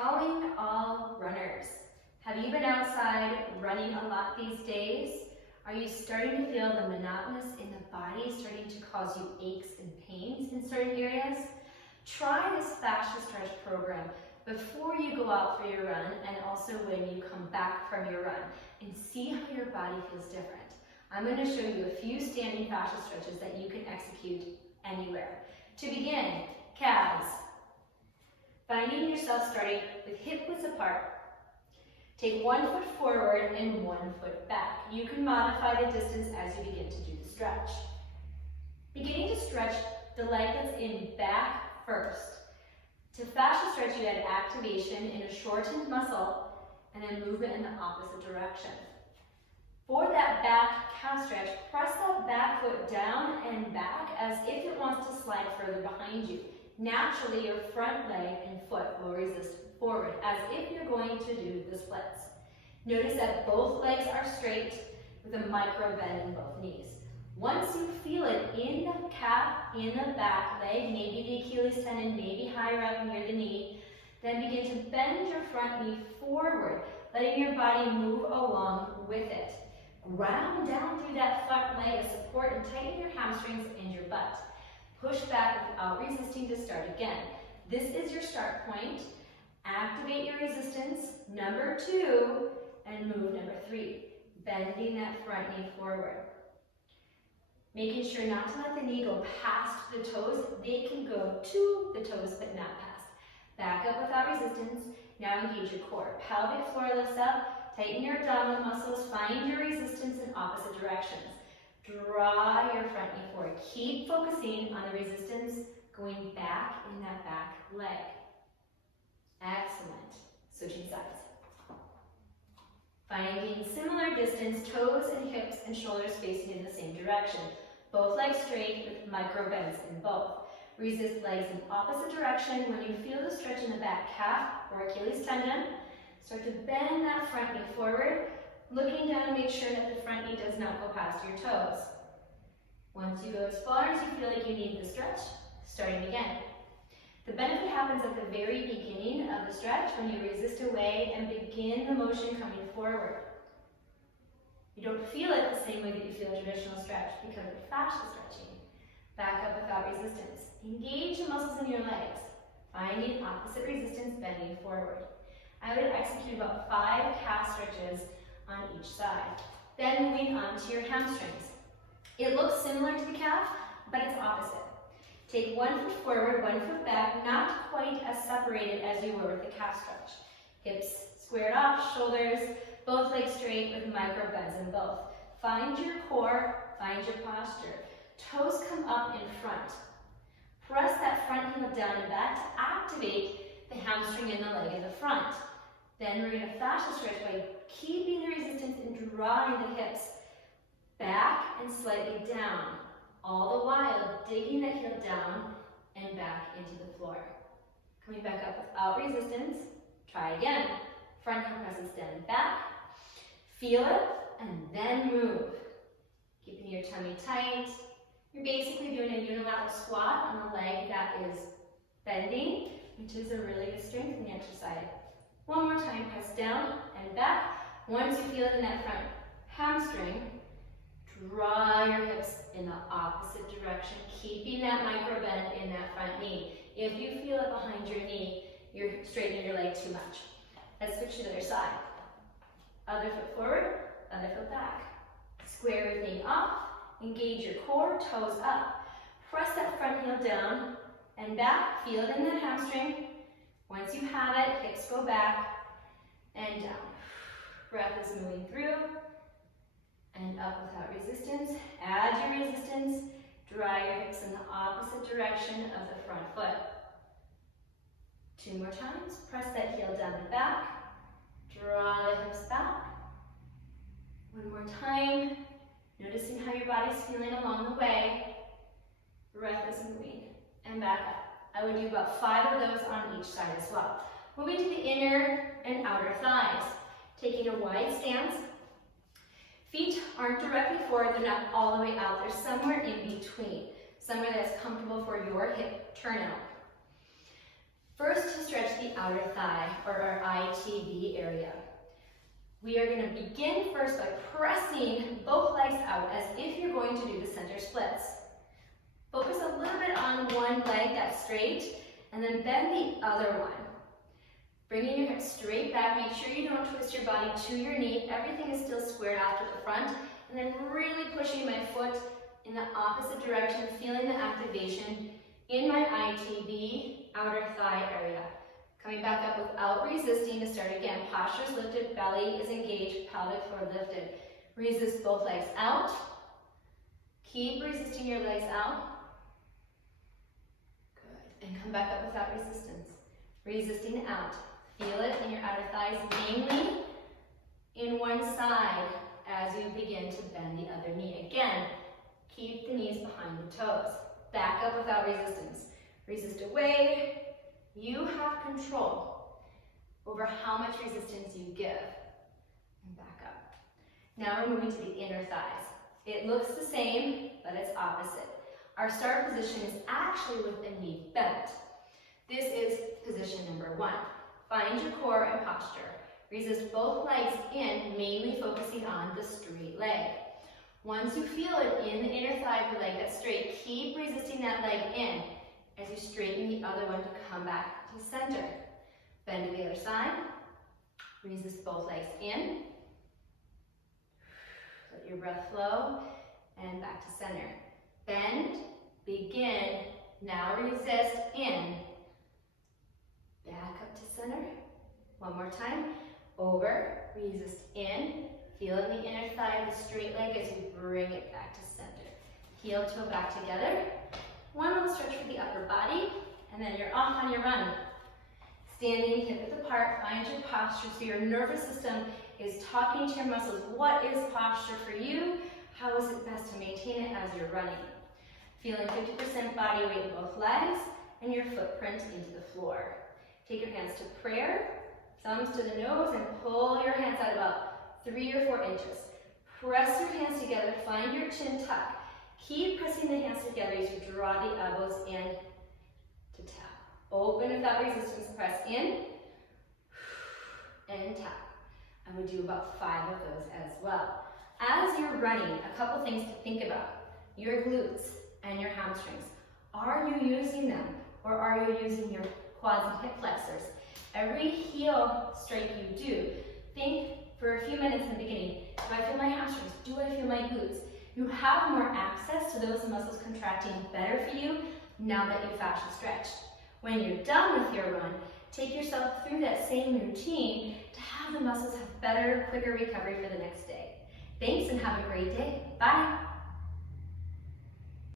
Calling all runners. Have you been outside running a lot these days? Are you starting to feel the monotonous in the body starting to cause you aches and pains in certain areas? Try this fascia stretch program before you go out for your run and also when you come back from your run, and see how your body feels different. I'm going to show you a few standing fascia stretches that you can execute anywhere. To begin, calves. Finding yourself starting with hip widths apart. Take 1 foot forward and 1 foot back. You can modify the distance as you begin to do the stretch. Beginning to stretch the leg that's in back first. To fascia stretch, you add activation in a shortened muscle and then movement in the opposite direction. For that back calf stretch, press that back foot down and back as if it wants to slide further behind you. Naturally, your front leg and foot will resist forward as if you're going to do the splits. Notice that both legs are straight with a micro bend in both knees. Once you feel it in the calf, in the back leg, maybe the Achilles tendon, maybe higher up near the knee, then begin to bend your front knee forward, letting your body move along with it. Ground down through that front leg as support and tighten your hamstrings and your butt. Push back without resisting to start again. This is your start point. Activate your resistance, number 2, and move number 3. Bending that front knee forward. Making sure not to let the knee go past the toes. They can go to the toes, but not past. Back up without resistance. Now engage your core. Pelvic floor lifts up. Tighten your abdominal muscles. Find your resistance in opposite directions. Draw your front knee forward. Keep focusing on the resistance going back in that back leg. Excellent. Switching sides. Finding similar distance, toes and hips and shoulders facing in the same direction. Both legs straight with micro bends in both. Resist legs in opposite direction when you feel the stretch in the back calf or Achilles tendon. Start to bend that front knee forward, looking down to make sure that the front knee does not go past your toes. Once you go as far as you feel like you need the stretch, starting again. The benefit happens at the very beginning of the stretch when you resist away and begin the motion coming forward. You don't feel it the same way that you feel a traditional stretch because of fascia stretching. Back up without resistance. Engage the muscles in your legs, finding opposite resistance, bending forward. I would execute about 5 calf stretches on each side. Then moving on to your hamstrings. It looks similar to the calf, but it's opposite. Take 1 foot forward, 1 foot back, not quite as separated as you were with the calf stretch. Hips squared off, shoulders, both legs straight with micro bends in both. Find your core, find your posture. Toes come up in front. Press that front heel down and back to activate the hamstring and the leg in the front. Then we're going to fascia stretch by keeping the resistance and drawing the hips back and slightly down. All the while digging that heel down and back into the floor. Coming back up without resistance. Try again. Front heel presses down and back. Feel it and then move. Keeping your tummy tight. You're basically doing a unilateral squat on the leg that is bending, which is a really good strengthening exercise. One more time, press down and back. Once you feel it in that front hamstring, draw your hips in the opposite direction, keeping that micro bend in that front knee. If you feel it behind your knee, you're straightening your leg too much. Let's switch to the other side. Other foot forward, other foot back. Square your knee off, engage your core, toes up. Press that front heel down and back, feel it in the hamstring. Once you have it, hips go back and down. Breath is moving through. And up without resistance. Add your resistance. Draw your hips in the opposite direction of the front foot. 2 more times. Press that heel down and back. Draw the hips back. 1 more time. Noticing how your body's feeling along the way. Breath is moving. And back up. I would do about 5 of those on each side as well. Moving to the inner and outer thighs. Taking a wide stance. Feet aren't directly forward, they're not all the way out. They're somewhere in between, somewhere that's comfortable for your hip turnout. First, to stretch the outer thigh, or our ITB area. We are going to begin first by pressing both legs out as if you're going to do the center splits. Focus a little bit on one leg that's straight, and then bend the other one. Bringing your hips straight back, make sure you don't twist your body to your knee. Everything is still squared off to the front, and then really pushing my foot in the opposite direction, feeling the activation in my ITB, outer thigh area. Coming back up without resisting to start again. Posture's lifted, belly is engaged, pelvic floor lifted. Resist both legs out. Keep resisting your legs out. Good. And come back up without resistance. Resisting out. Feel it in your outer thighs, mainly in one side as you begin to bend the other knee. Again, keep the knees behind the toes. Back up without resistance. Resist away. You have control over how much resistance you give. And back up. Now we're moving to the inner thighs. It looks the same, but it's opposite. Our start position is actually with a knee bent. This is position number 1. Find your core and posture. Resist both legs in, mainly focusing on the straight leg. Once you feel it in the inner thigh of the leg that's straight, keep resisting that leg in as you straighten the other one to come back to center. Bend to the other side. Resist both legs in. Let your breath flow and back to center. Bend, begin, now resist in. Back up to center. One more time. Over, resist in. Feel in the inner thigh of the straight leg as you bring it back to center. Heel toe back together. One little stretch for the upper body, and then you're off on your run. Standing hip width apart, find your posture so your nervous system is talking to your muscles. What is posture for you? How is it best to maintain it as you're running? Feeling 50% body weight in both legs and your footprint into the floor. Take your hands to prayer, thumbs to the nose, and pull your hands out about 3 or 4 inches. Press your hands together, find your chin tuck. Keep pressing the hands together as you draw the elbows in to tap. Open without resistance, press in, and tap. I would do about 5 of those as well. As you're running, a couple things to think about. Your glutes and your hamstrings. Are you using them, or are you using your quads and hip flexors? Every heel strike you do, think for a few minutes in the beginning, do I feel my hamstrings? Do I feel my glutes? You have more access to those muscles contracting better for you now that you've fascia stretched. When you're done with your run, take yourself through that same routine to have the muscles have better, quicker recovery for the next day. Thanks and have a great day. Bye.